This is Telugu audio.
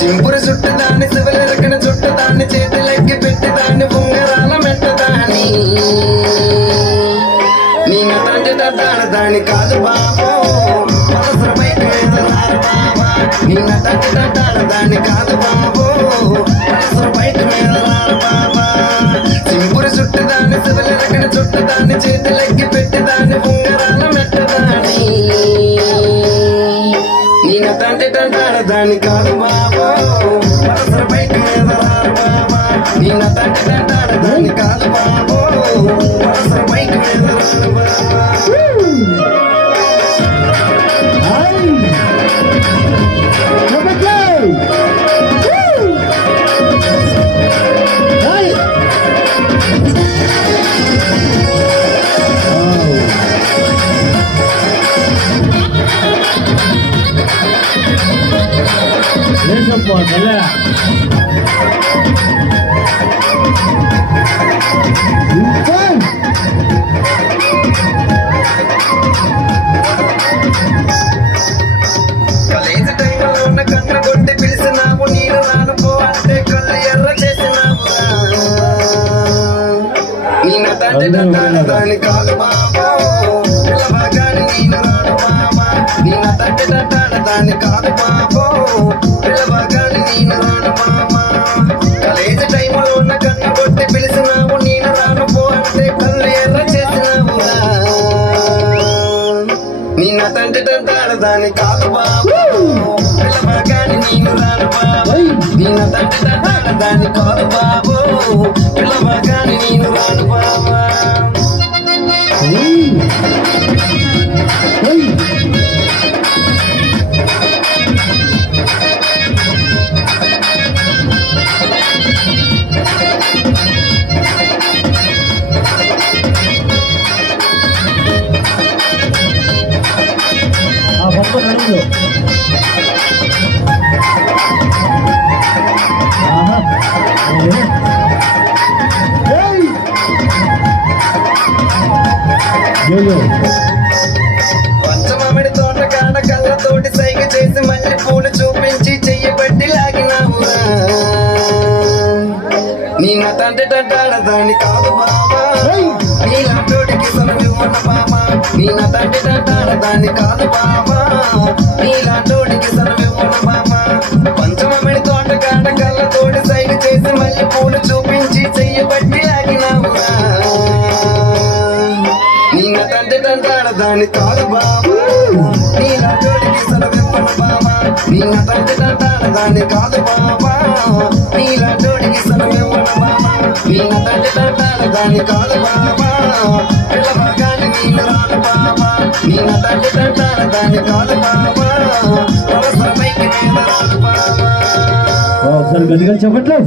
చింపురు చుట్టదాన్ని శివలెరకన చుట్టదాన్ని చేతులెక్కి పెట్టేదాన్ని ఉంగరాల మెట్టదాన్ని నీ నటాంటి దాని కాదు బాబో మనసు బయట వేదరారు బాబా నీ నటాంటి దాని కాదు బాబో మనసు బయట వేదరారు బాబా చింపురు చుట్టదాన్ని శివలెరకన చుట్టదాన్ని చేతులెక్కి పెట్టేదాన్ని ఉంగరాల మెట్టదాన్ని నీ నటాంటి దాని కాదు బాబో మనసు బయట వేదరారు బాబా నీ నటాంటి దాని కాదు బాబో మనసు బయట వేదరారు బాబా కలేజీ టైంలో ఉన్న కన్ను కొట్టి పిలిచినావు నేను రానుకో అంటే కళ్ళు ఎర్ర చేసినావు నీ నటాంటి దాని కాదు బాబా పిల్లబాగాని నేను రాను బాబా నీ నటాంటి దాని కాదు బాబో పిల్లబాగాని నేను రాను బాబా కలేజీ టైంలో ఉన్న కన్ను కొట్టి పిలిచినావు నేను రానుకో అంటే కళ్ళు ఎర్ర చేసినావు నీ నటాంటి దాని కాదు బాబా పిల్లబాగాని నేను రాను బాబా నీ నటాంటి దాని కాదు బాబో పిల్లబాగాని నేను రాను బాబా పంచమామిడి తోట కాడ కళ్ళతోటి సైగ చేసి మళ్ళీ పూలు చూపించి చెయ్యబట్టి లాగినావు నీ నటాంటి దాని కాదు బాబా నీలాంటోడికి సొనమివ్వన బాబా నీ నటాంటి దాని కాదు బాబా నీలాంటోడికి సొనమివ్వన బాబా పంచమామిడి తోట కాడ కళ్ళతోటి సైగ చేసి మళ్ళీ పూలు చూపించి చెయ్యబట్టి లాగినావు నీ నటాంటి దాని కాదు బాబా నీలాంటోడికి సొనమివ్వన బాబా నీ నటాంటి దాని కాదు బాబా నీలాంటోడికి సొనమివ్వన బాబా నీ నటాంటి దాని కాదు బాబా పిల్లబాగాని నేను రాను బాబా నీ నటాంటి దాని కాదు బాబా పైకి నేను రాను బాబా ఒకసారి గట్టిగా చెప్పట్లేదు.